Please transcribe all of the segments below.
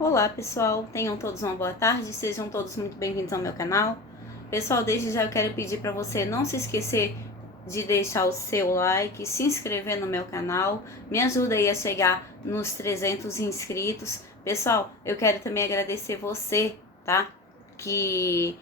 Olá pessoal, tenham todos uma boa tarde, sejam todos muito bem-vindos ao meu canal. Pessoal, desde já eu quero pedir para você não se esquecer de deixar o seu like, se inscrever no meu canal, me ajuda aí a chegar nos 300 inscritos. Pessoal, eu quero também agradecer você, tá? Que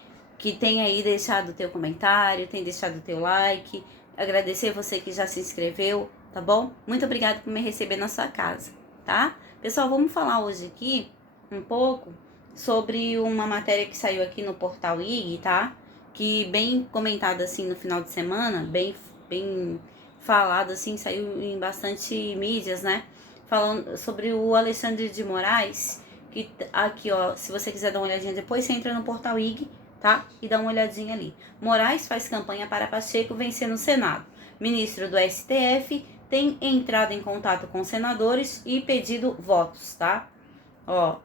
tem aí deixado o teu comentário, tem deixado o teu like, agradecer você que já se inscreveu, tá bom? Muito obrigada por me receber na sua casa, tá? Pessoal, vamos falar hoje aqui um pouco sobre uma matéria que saiu aqui no portal IG, tá? Que bem comentada assim no final de semana, bem falado assim, saiu em bastante mídias, né? Falando sobre o Alexandre de Moraes, que aqui ó, se você quiser dar uma olhadinha depois, você entra no portal IG, tá? E dá uma olhadinha ali. Moraes faz campanha para Pacheco vencer no Senado. Ministro do STF tem entrado em contato com senadores e pedido votos, tá? Ó,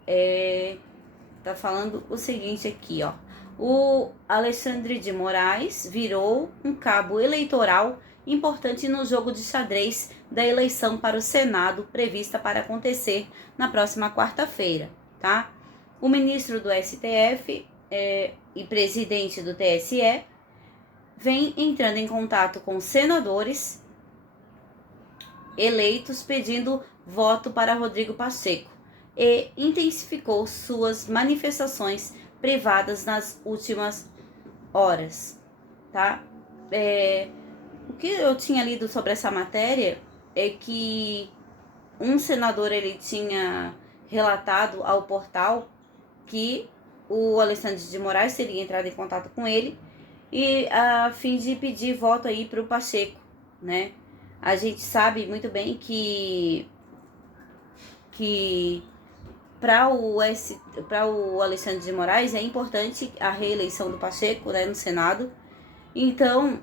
tá falando o seguinte aqui, ó. O Alexandre de Moraes virou um cabo eleitoral importante no jogo de xadrez da eleição para o Senado prevista para acontecer na próxima quarta-feira, tá? O ministro do STF e presidente do TSE vem entrando em contato com senadores eleitos pedindo voto para Rodrigo Pacheco e intensificou suas manifestações privadas nas últimas horas, tá? O que eu tinha lido sobre essa matéria é que um senador ele tinha relatado ao portal que o Alexandre de Moraes teria entrado em contato com ele e a fim de pedir voto aí para o Pacheco, né? A gente sabe muito bem que para o Alexandre de Moraes é importante a reeleição do Pacheco, né, no Senado. Então,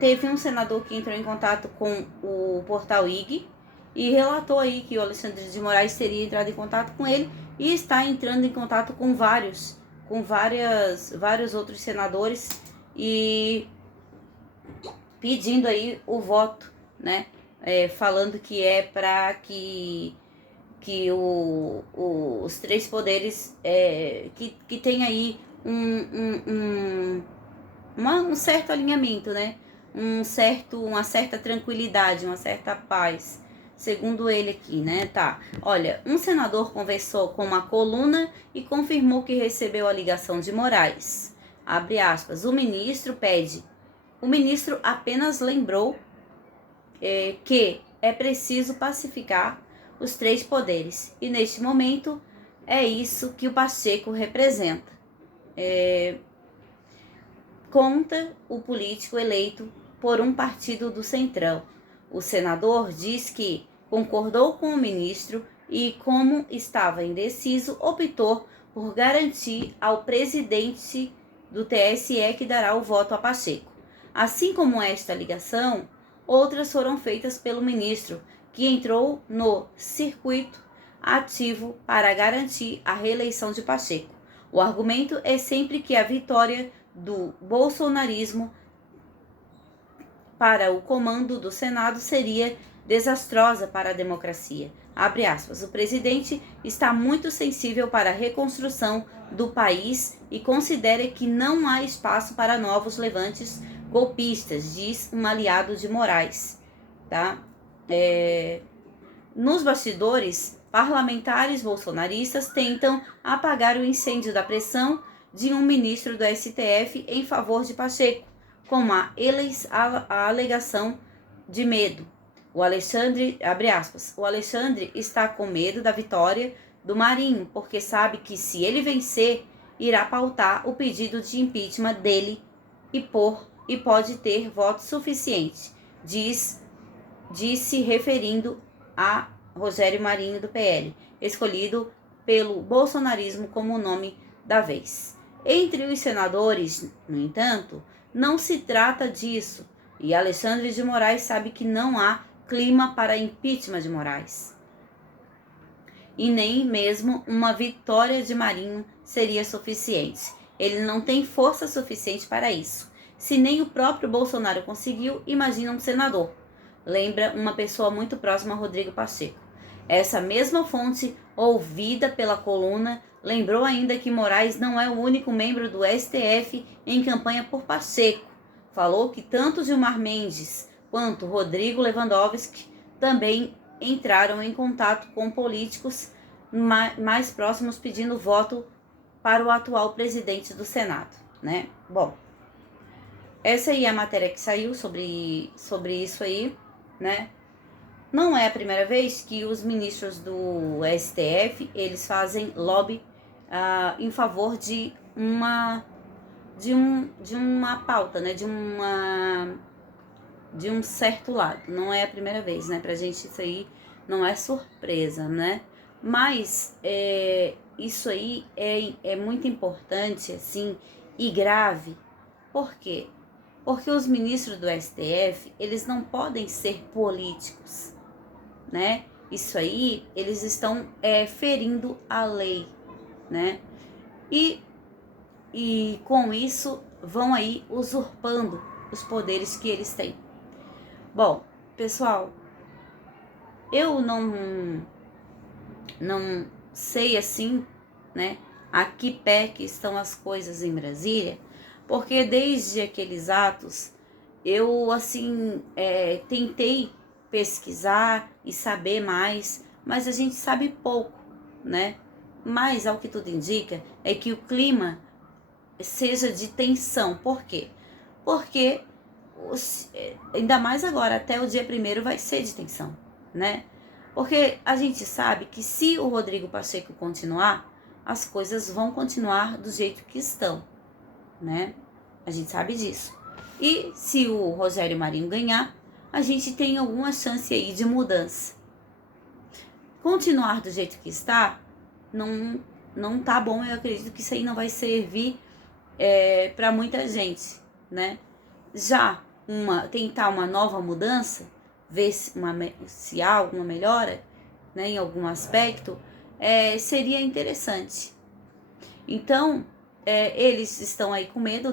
teve um senador que entrou em contato com o portal IG e relatou aí que o Alexandre de Moraes teria entrado em contato com ele e está entrando em contato com vários outros senadores e pedindo aí o voto, né? Falando que é para que os três poderes que tem aí um certo alinhamento, né? Uma certa tranquilidade, uma certa paz, segundo ele aqui, né? Tá. Olha, um senador conversou com uma coluna e confirmou que recebeu a ligação de Moraes. Abre aspas. O ministro apenas lembrou que é preciso pacificar os três poderes. E neste momento é isso que o Pacheco representa. Conta o político eleito por um partido do Centrão. O senador diz que concordou com o ministro e, como estava indeciso, optou por garantir ao presidente do TSE que dará o voto a Pacheco. Assim como esta ligação, outras foram feitas pelo ministro, que entrou no circuito ativo para garantir a reeleição de Pacheco. O argumento é sempre que a vitória do bolsonarismo para o comando do Senado seria desastrosa para a democracia. Abre aspas. O presidente está muito sensível para a reconstrução do país e considera que não há espaço para novos levantes golpistas, diz um aliado de Moraes, tá? Nos bastidores, parlamentares bolsonaristas tentam apagar o incêndio da pressão de um ministro do STF em favor de Pacheco, com a alegação de medo. O Alexandre, abre aspas, o Alexandre está com medo da vitória do Marinho, porque sabe que se ele vencer, irá pautar o pedido de impeachment dele e pode ter voto suficiente, disse referindo a Rogério Marinho do PL, escolhido pelo bolsonarismo como o nome da vez. Entre os senadores, no entanto, não se trata disso, e Alexandre de Moraes sabe que não há clima para impeachment de Moraes. E nem mesmo uma vitória de Marinho seria suficiente. Ele não tem força suficiente para isso. Se nem o próprio Bolsonaro conseguiu, imagina um senador. Lembra uma pessoa muito próxima a Rodrigo Pacheco. Essa mesma fonte, ouvida pela coluna, lembrou ainda que Moraes não é o único membro do STF em campanha por Pacheco. Falou que tanto Gilmar Mendes quanto Rodrigo Lewandowski também entraram em contato com políticos mais próximos pedindo voto para o atual presidente do Senado, né? Bom, essa aí é a matéria que saiu sobre isso aí, né? Não é a primeira vez que os ministros do STF, eles fazem lobby em favor de uma pauta, né? De um certo lado. Não é a primeira vez, né? Pra gente isso aí não é surpresa, né? Mas isso aí é muito importante, assim, e grave. Por quê? Porque os ministros do STF, eles não podem ser políticos, né? Isso aí, eles estão ferindo a lei, né? E com isso vão aí usurpando os poderes que eles têm. Bom, pessoal, eu não sei assim, né, a que pé que estão as coisas em Brasília, porque desde aqueles atos eu assim tentei pesquisar e saber mais, mas a gente sabe pouco, né? Mas ao que tudo indica é que o clima seja de tensão. Por quê? Porque ainda mais agora, até o dia 1º vai ser de tensão, né? Porque a gente sabe que se o Rodrigo Pacheco continuar, as coisas vão continuar do jeito que estão, né? A gente sabe disso. E se o Rogério Marinho ganhar, a gente tem alguma chance aí de mudança. Continuar do jeito que está, não tá bom. Eu acredito que isso aí não vai servir para muita gente, né? Já tentar uma nova mudança, ver se há alguma melhora, né, em algum aspecto, seria interessante. Então, eles estão aí com medo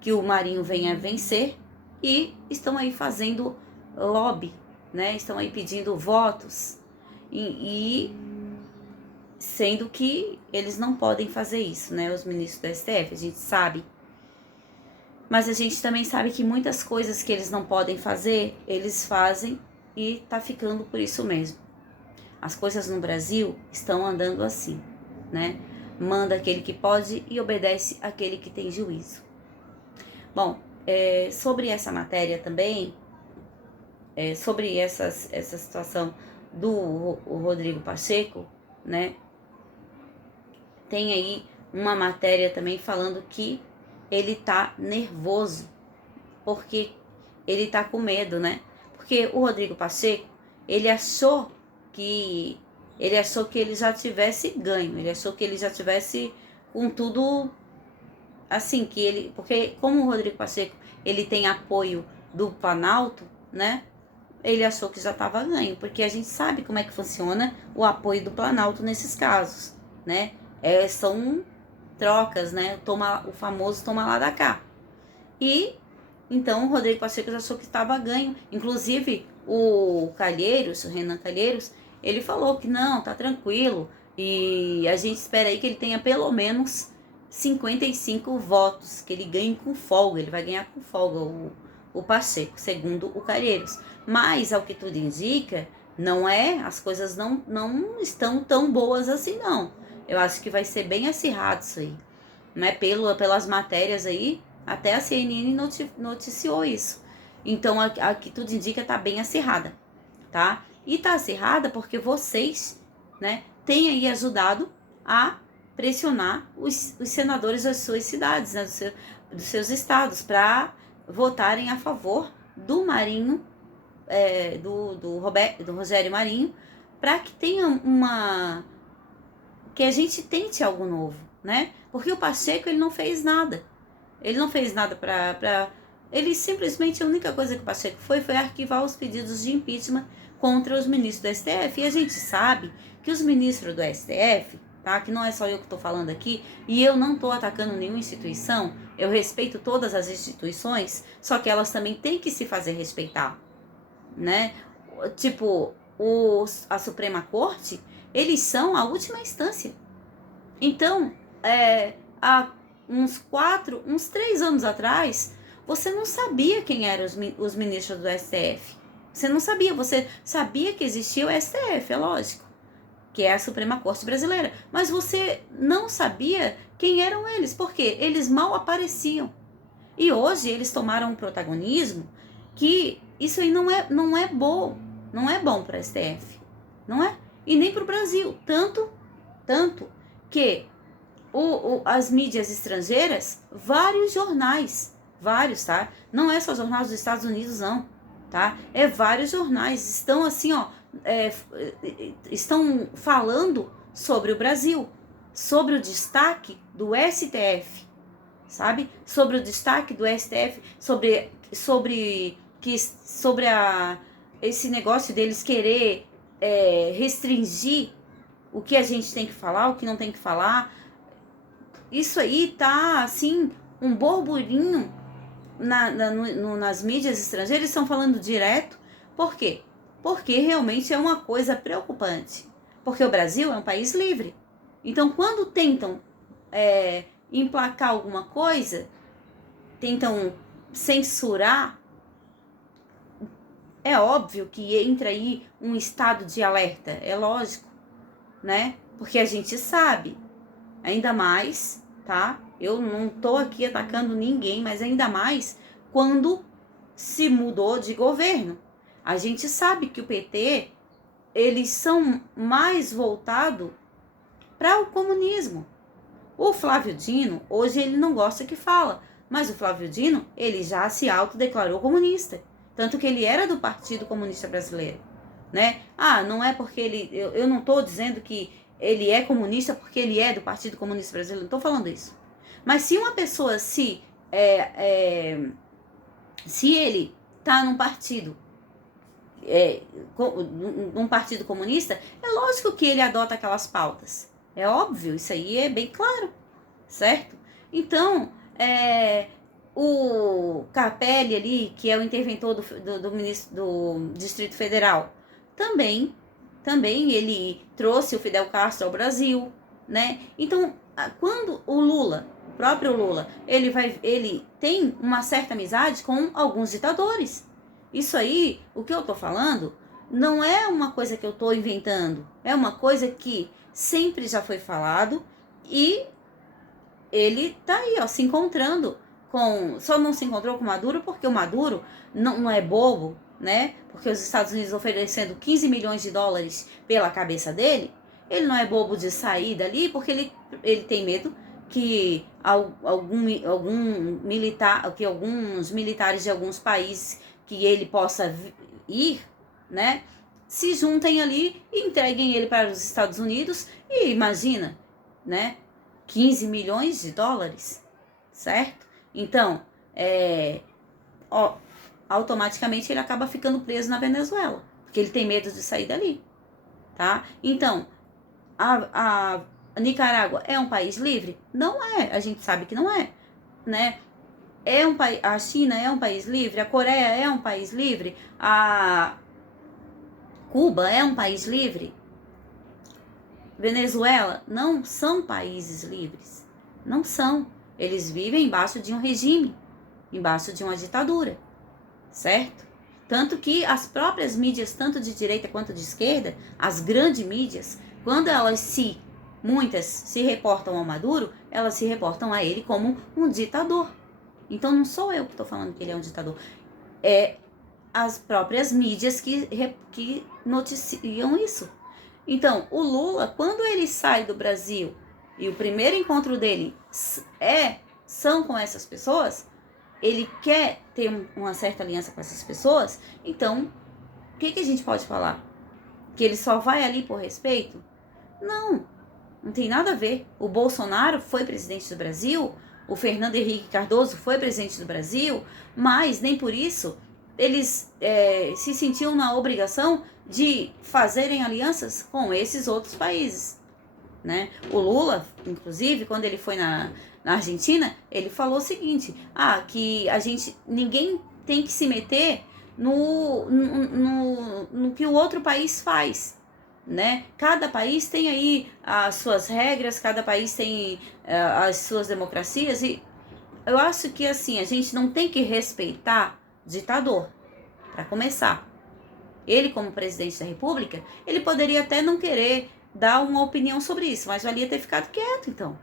que o Marinho venha vencer e estão aí fazendo lobby, né? Estão aí pedindo votos e sendo que eles não podem fazer isso, né? Os ministros do STF, a gente sabe. Mas a gente também sabe que muitas coisas que eles não podem fazer, eles fazem e tá ficando por isso mesmo. As coisas no Brasil estão andando assim, né? Manda aquele que pode e obedece aquele que tem juízo. Bom, sobre essa matéria também, sobre essa situação do Rodrigo Pacheco, né? Tem aí uma matéria também falando que ele tá nervoso, porque ele tá com medo, né? Porque o Rodrigo Pacheco, ele achou que ele já tivesse ganho, ele achou que ele já tivesse com tudo, assim, porque como o Rodrigo Pacheco, ele tem apoio do Planalto, né? Ele achou que já estava ganho, porque a gente sabe como é que funciona o apoio do Planalto nesses casos, né? São trocas, né? O famoso toma lá da cá. E então o Rodrigo Pacheco já achou que estava ganho. Inclusive o Renan Calheiros, ele falou que não, tá tranquilo. E a gente espera aí que ele tenha pelo menos 55 votos, que ele ganhe com folga. Ele vai ganhar com folga o Pacheco, segundo o Calheiros. Mas, ao que tudo indica, as coisas não estão tão boas assim, não. Eu acho que vai ser bem acirrado isso aí, né? Pelas matérias aí, até a CNN noticiou isso. Então, a que tudo indica tá bem acirrada, tá? E tá acirrada porque vocês, né, têm aí ajudado a pressionar os senadores das suas cidades, né, dos seus estados, para votarem a favor do Marinho, do Rogério Marinho, para que tenha que a gente tente algo novo, né? Porque o Pacheco, ele não fez nada. Ele não fez nada ele simplesmente, a única coisa que o Pacheco foi arquivar os pedidos de impeachment contra os ministros do STF. E a gente sabe que os ministros do STF, tá? Que não é só eu que estou falando aqui, e eu não estou atacando nenhuma instituição, eu respeito todas as instituições, só que elas também têm que se fazer respeitar, né? Tipo, a Suprema Corte, eles são a última instância. Então, há uns 3 anos atrás, você não sabia quem eram os ministros do STF. Você não sabia, você sabia que existia o STF, é lógico, que é a Suprema Corte Brasileira. Mas você não sabia quem eram eles, porque eles mal apareciam. E hoje eles tomaram um protagonismo que isso aí não é bom. Não é bom para o STF. Não é? E nem para o Brasil. Tanto que as mídias estrangeiras, vários jornais, tá? Não é só jornais dos Estados Unidos, não, tá? É vários jornais, estão assim, estão falando sobre o Brasil, sobre o destaque do STF, sabe? Sobre o destaque do STF, sobre esse negócio deles querer restringir o que a gente tem que falar, o que não tem que falar. Isso aí tá, assim, um burburinho nas mídias estrangeiras, estão falando direto. Por quê? Porque realmente é uma coisa preocupante. Porque o Brasil é um país livre. Então, quando tentam emplacar alguma coisa, tentam censurar, é óbvio que entra aí um estado de alerta, é lógico, né? Porque a gente sabe, ainda mais, tá? Eu não tô aqui atacando ninguém, mas ainda mais quando se mudou de governo. A gente sabe que o PT, eles são mais voltados para o comunismo. O Flávio Dino, hoje ele não gosta que fala, mas o Flávio Dino, ele já se autodeclarou comunista. Tanto que ele era do Partido Comunista Brasileiro, né? Não é porque ele... Eu não estou dizendo que ele é comunista porque ele é do Partido Comunista Brasileiro, não estou falando isso. Mas se uma pessoa, se ele está num partido, num partido comunista, é lógico que ele adota aquelas pautas. É óbvio, isso aí é bem claro, certo? Então, o Capelli ali, que é o interventor do ministro do Distrito Federal, também ele trouxe o Fidel Castro ao Brasil, né? Então, quando o próprio Lula, ele tem uma certa amizade com alguns ditadores. Isso aí, o que eu tô falando, não é uma coisa que eu tô inventando, é uma coisa que sempre já foi falado e ele tá aí, se encontrando só não se encontrou com o Maduro porque o Maduro não é bobo, né? Porque os Estados Unidos oferecendo 15 milhões de dólares pela cabeça dele, ele não é bobo de sair dali porque ele tem medo que que alguns militares de alguns países que ele possa ir, né, se juntem ali e entreguem ele para os Estados Unidos. E imagina, né, 15 milhões de dólares, certo? Então, automaticamente ele acaba ficando preso na Venezuela, porque ele tem medo de sair dali, tá? Então, a Nicarágua é um país livre? Não é, a gente sabe que não é, né? A China é um país livre? A Coreia é um país livre? A Cuba é um país livre? Venezuela não são países livres, não são. Eles vivem embaixo de um regime, embaixo de uma ditadura, certo? Tanto que as próprias mídias, tanto de direita quanto de esquerda, as grandes mídias, quando muitas se reportam ao Maduro, elas se reportam a ele como um ditador. Então não sou eu que estou falando que ele é um ditador, é as próprias mídias que noticiam isso. Então, o Lula, quando ele sai do Brasil e o primeiro encontro dele são com essas pessoas, ele quer ter uma certa aliança com essas pessoas, então, o que a gente pode falar? Que ele só vai ali por respeito? Não tem nada a ver. O Bolsonaro foi presidente do Brasil, o Fernando Henrique Cardoso foi presidente do Brasil, mas nem por isso eles se sentiam na obrigação de fazerem alianças com esses outros países, né? O Lula, inclusive, quando ele foi na Argentina, ele falou o seguinte, que ninguém tem que se meter no que o outro país faz, né? Cada país tem aí as suas regras, cada país tem as suas democracias, e eu acho que assim, a gente não tem que respeitar ditador, para começar. Ele, como presidente da República, ele poderia até não querer dar uma opinião sobre isso, mas valia ter ficado quieto, então.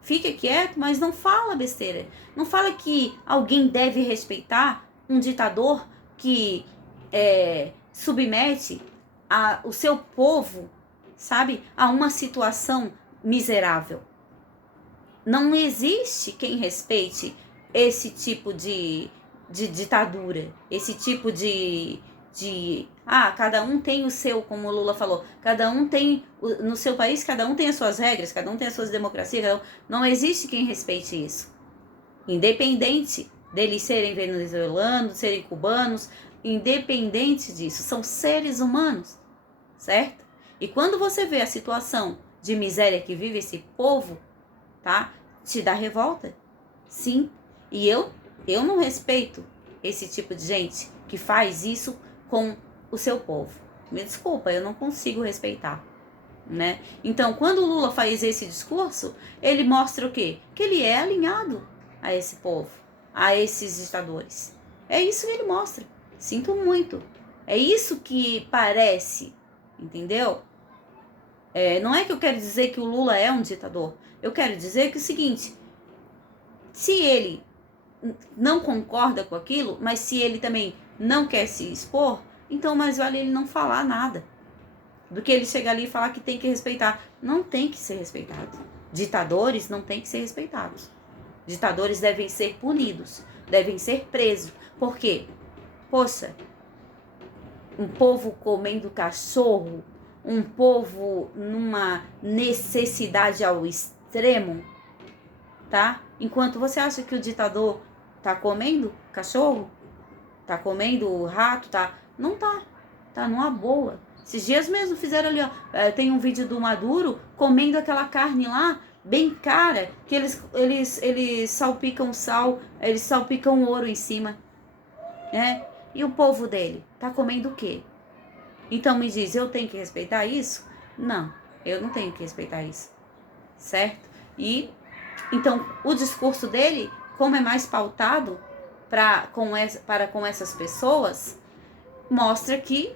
Fica quieto, mas não fala besteira. Não fala que alguém deve respeitar um ditador que submete o seu povo, sabe, a uma situação miserável. Não existe quem respeite esse tipo de ditadura, esse tipo cada um tem o seu, como o Lula falou, cada um tem, no seu país, cada um tem as suas regras, cada um tem as suas democracias, não existe quem respeite isso. Independente deles serem venezuelanos, serem cubanos, independente disso, são seres humanos, certo? E quando você vê a situação de miséria que vive esse povo, tá? Te dá revolta, sim. E eu não respeito esse tipo de gente que faz isso com o seu povo. Me desculpa, eu não consigo respeitar, né? Então, quando o Lula faz esse discurso, ele mostra o quê? Que ele é alinhado a esse povo, a esses ditadores. É isso que ele mostra. Sinto muito. É isso que parece, entendeu? Não é que eu quero dizer que o Lula é um ditador. Eu quero dizer que é o seguinte, se ele não concorda com aquilo, mas se ele também não quer se expor, então mais vale ele não falar nada. Do que ele chegar ali e falar que tem que respeitar. Não tem que ser respeitado. Ditadores não tem que ser respeitados. Ditadores devem ser punidos, devem ser presos. Por quê? Poxa, um povo comendo cachorro, um povo numa necessidade ao extremo, tá? Enquanto você acha que o ditador tá comendo cachorro, tá comendo rato, tá? Não tá. Tá numa boa. Esses dias mesmo fizeram ali, ó. Tem um vídeo do Maduro comendo aquela carne lá, bem cara, que eles salpicam sal, eles salpicam ouro em cima, né? E o povo dele tá comendo o quê? Então me diz, eu tenho que respeitar isso? Não, eu não tenho que respeitar isso, certo? E então o discurso dele, como é mais pautado para com essas pessoas, mostra que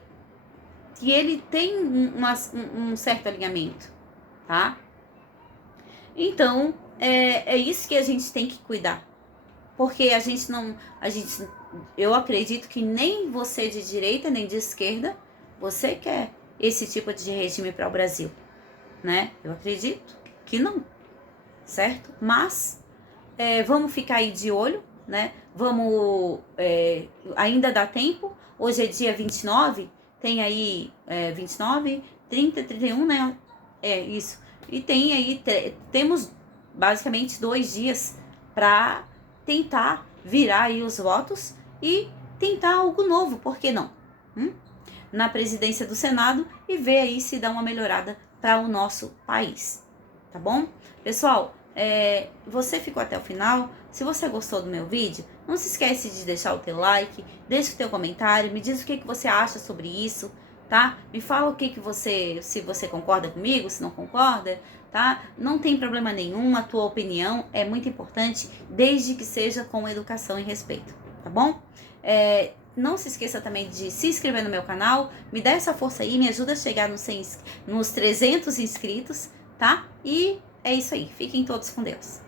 ele tem um certo alinhamento, tá? Então, é isso que a gente tem que cuidar. Porque eu acredito que nem você de direita, nem de esquerda, você quer esse tipo de regime para o Brasil, né? Eu acredito que não, certo? Mas, vamos ficar aí de olho, né? Ainda dá tempo, hoje é dia 29, tem aí 29, 30, 31, né? Isso. E tem aí, temos basicamente 2 dias para tentar virar aí os votos e tentar algo novo, por que não? Na presidência do Senado e ver aí se dá uma melhorada para o nosso país, tá bom? Pessoal, você ficou até o final. Se você gostou do meu vídeo, não se esquece de deixar o teu like, deixa o teu comentário, me diz o que você acha sobre isso, tá? Me fala o que você, se você concorda comigo, se não concorda, tá? Não tem problema nenhum, a tua opinião é muito importante, desde que seja com educação e respeito, tá bom? Não se esqueça também de se inscrever no meu canal, me dá essa força aí, me ajuda a chegar nos 300 inscritos, tá? E é isso aí, fiquem todos com Deus.